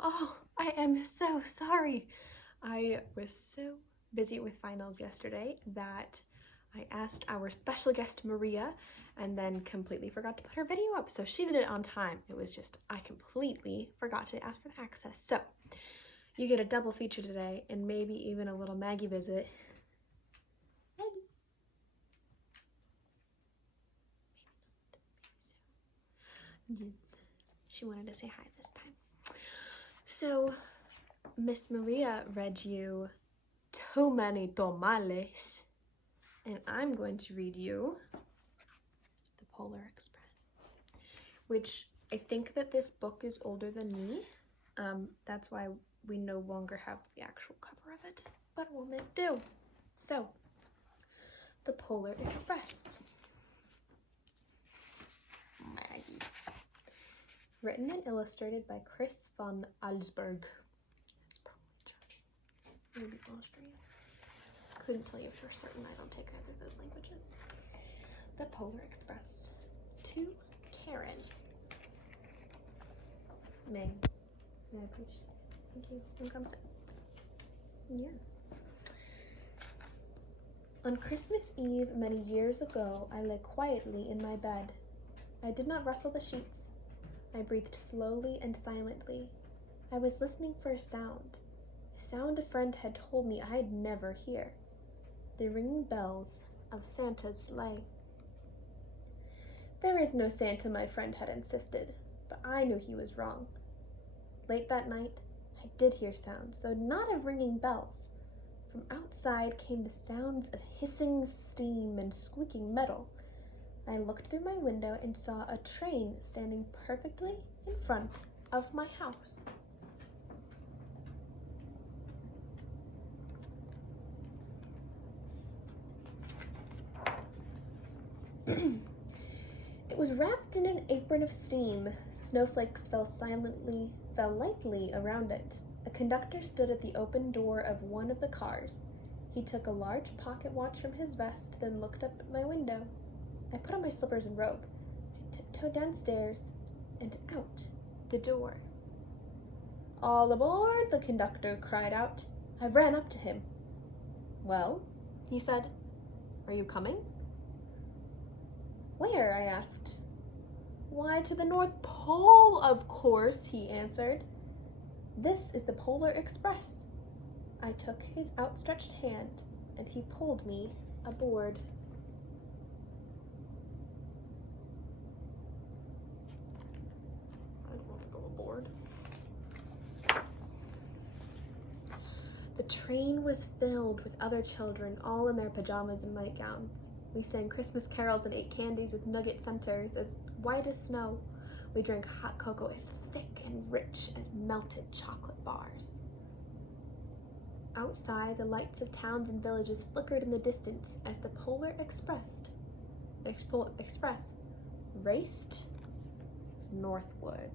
Oh, I am so sorry. I was so busy with finals yesterday that I asked our special guest Maria and then completely forgot to put her video up. So she did it on time. It was just, I completely forgot to ask for the access. So you get a double feature today and maybe even a little Maggie visit. Yes, she wanted to say hi this time. So Miss Maria read you Too Many Tamales, and I'm going to read you The Polar Express, which I think that this book is older than me. That's why we no longer have the actual cover of it, but we'll make do. So, The Polar Express. Maggie. Written and illustrated by Chris Van Allsburg. That's probably Czech. Maybe Austrian. Couldn't tell you for certain. I don't take either of those languages. The Polar Express. To Karen. May. I appreciate it. Thank you. And come sit. Yeah. On Christmas Eve many years ago, I lay quietly in my bed. I did not rustle the sheets. I breathed slowly and silently. I was listening for a sound a friend had told me I'd never hear. The ringing bells of Santa's sleigh. There is no Santa, my friend had insisted, but I knew he was wrong. Late that night, I did hear sounds, though not of ringing bells. From outside came the sounds of hissing steam and squeaking metal. I looked through my window and saw a train standing perfectly in front of my house. It was wrapped in an apron of steam. Snowflakes fell lightly around it. A conductor stood at the open door of one of the cars. He took a large pocket watch from his vest, then looked up at my window. I put on my slippers and robe. I tiptoed downstairs and out the door. All aboard, the conductor cried out. I ran up to him. Well, he said, are you coming? Where? I asked. Why, to the North Pole, of course, he answered. This is the Polar Express. I took his outstretched hand, and he pulled me aboard. I don't want to go aboard. The train was filled with other children, all in their pajamas and nightgowns. We sang Christmas carols and ate candies with nugget centers as white as snow. We drank hot cocoa as thick and rich as melted chocolate bars. Outside, the lights of towns and villages flickered in the distance as the Polar Express raced northward.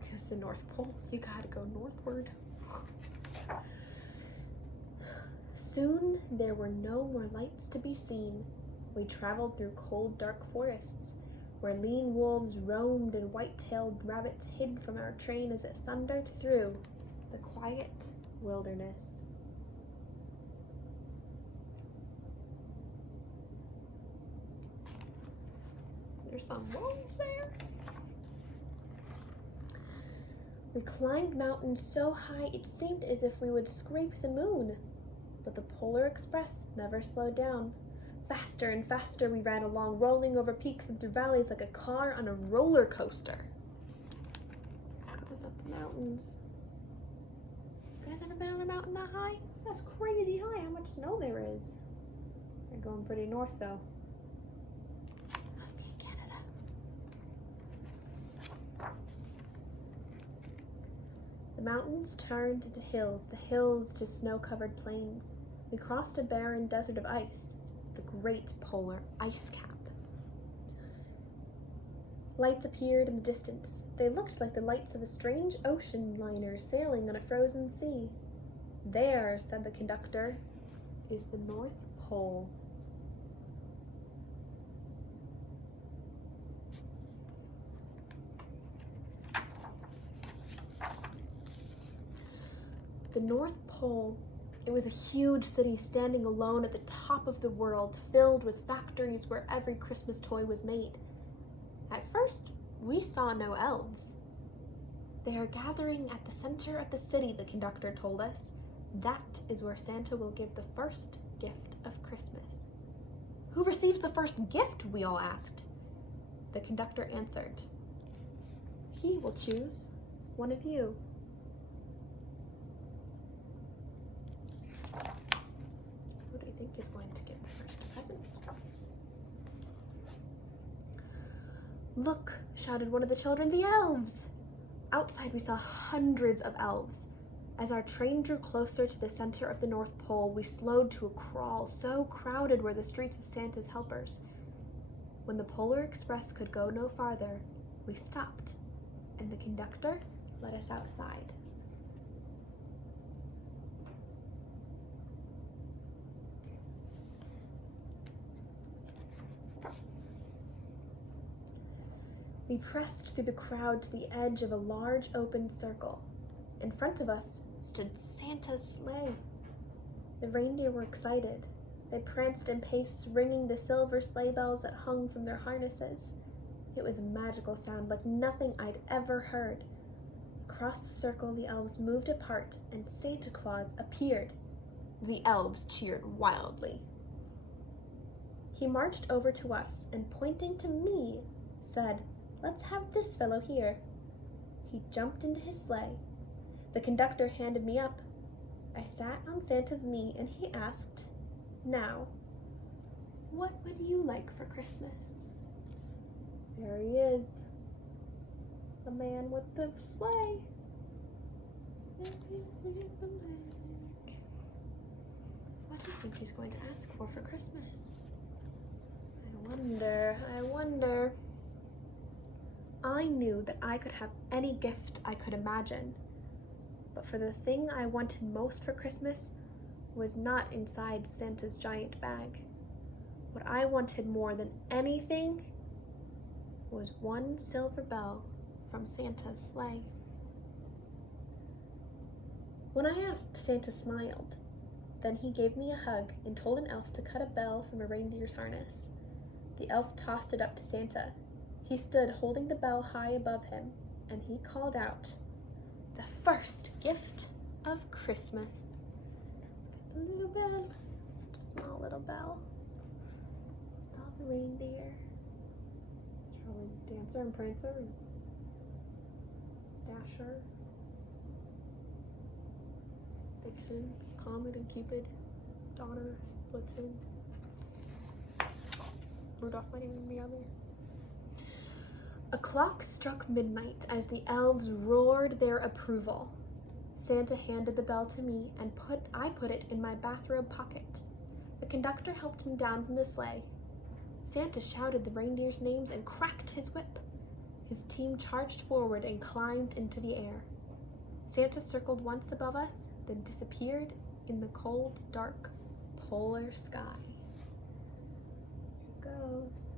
Because the North Pole, you gotta go northward. Soon there were no more lights to be seen. We traveled through cold, dark forests, where lean wolves roamed and white-tailed rabbits hid from our train as it thundered through the quiet wilderness. There's some wolves there. We climbed mountains so high it seemed as if we would scrape the moon. But the Polar Express never slowed down. Faster and faster we ran along, rolling over peaks and through valleys like a car on a roller coaster. Goes up the mountains. You guys ever been on a mountain that high? That's crazy high, how much snow there is. They're going pretty north though. Must be in Canada. The mountains turned into hills, the hills to snow-covered plains. We crossed a barren desert of ice, the great polar ice cap. Lights appeared in the distance. They looked like the lights of a strange ocean liner sailing on a frozen sea. There, said the conductor, is the North Pole. The North Pole, it was a huge city standing alone at the top of the world, filled with factories where every Christmas toy was made. At first, we saw no elves. They are gathering at the center of the city, the conductor told us. That is where Santa will give the first gift of Christmas. Who receives the first gift? We all asked. The conductor answered, he will choose one of you. Who do you think is going to get the first present? Look, shouted one of the children, the elves! Outside we saw hundreds of elves. As our train drew closer to the center of the North Pole, we slowed to a crawl, so crowded were the streets of Santa's helpers. When the Polar Express could go no farther, we stopped, and the conductor let us outside. We pressed through the crowd to the edge of a large open circle. In front of us stood Santa's sleigh. The reindeer were excited. They pranced and paced, ringing the silver sleigh bells that hung from their harnesses. It was a magical sound like nothing I'd ever heard. Across the circle, the elves moved apart, and Santa Claus appeared. The elves cheered wildly. He marched over to us and, pointing to me, said, "Let's have this fellow here." He jumped into his sleigh. The conductor handed me up. I sat on Santa's knee and he asked, "Now, what would you like for Christmas?" There he is, the man with the sleigh. What do you think he's going to ask for Christmas? I wonder. I knew that I could have any gift I could imagine, but for the thing I wanted most for Christmas was not inside Santa's giant bag. What I wanted more than anything was one silver bell from Santa's sleigh. When I asked, Santa smiled. Then he gave me a hug and told an elf to cut a bell from a reindeer's harness. The elf tossed it up to Santa. He stood holding the bell high above him, and he called out, "The first gift of Christmas." Let's get the little bell. Such a small little bell. All the reindeer. Probably Dancer and Prancer and Dasher, Vixen, Comet and Cupid, Donner, Blitzen, Rudolph might even be on there. A clock struck midnight as the elves roared their approval. Santa handed the bell to me and I put it in my bathrobe pocket. The conductor helped me down from the sleigh. Santa shouted the reindeers' names and cracked his whip. His team charged forward and climbed into the air. Santa circled once above us, then disappeared in the cold, dark, polar sky. Here goes.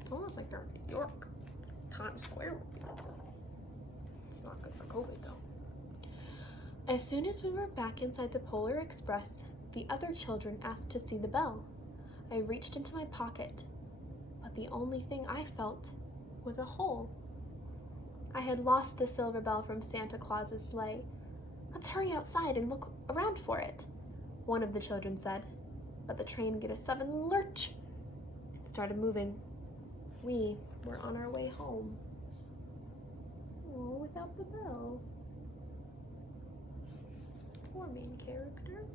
It's almost like they're in New York. It's Times Square. It's not good for COVID, though. As soon as we were back inside the Polar Express, the other children asked to see the bell. I reached into my pocket, but the only thing I felt was a hole. I had lost the silver bell from Santa Claus's sleigh. "Let's hurry outside and look around for it," one of the children said. But the train gave a sudden lurch and started moving. We were on our way home. Oh, without the bell. Poor main character.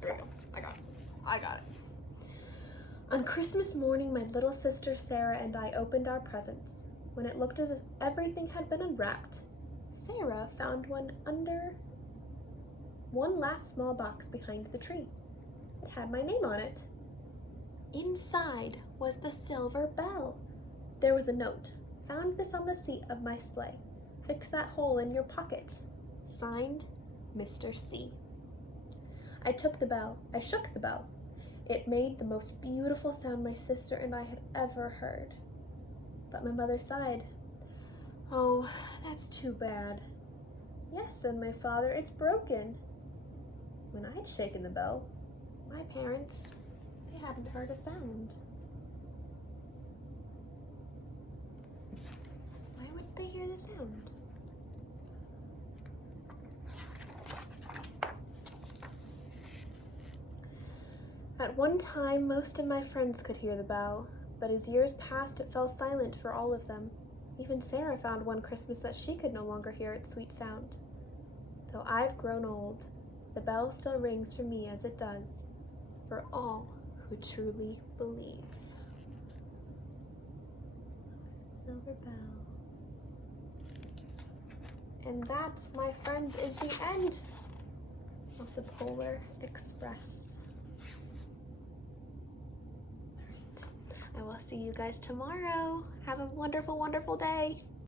There we go. I got it. On Christmas morning, my little sister Sarah and I opened our presents. When it looked as if everything had been unwrapped, Sarah found one last small box behind the tree. It had my name on it. Inside was the silver bell. There was a note. "Found this on the seat of my sleigh. Fix that hole in your pocket. Signed, Mr. C." I shook the bell. It made the most beautiful sound my sister and I had ever heard. But my mother sighed. "Oh, that's too bad." "Yes," said my father, "it's broken." When I had shaken the bell, my parents, they hadn't heard a sound. Why wouldn't they hear the sound? At one time, most of my friends could hear the bell, but as years passed, it fell silent for all of them. Even Sarah found one Christmas that she could no longer hear its sweet sound. Though I've grown old, the bell still rings for me as it does for all who truly believe. Silver bell. And that, my friends, is the end of the Polar Express. I will see you guys tomorrow. Have a wonderful, wonderful day.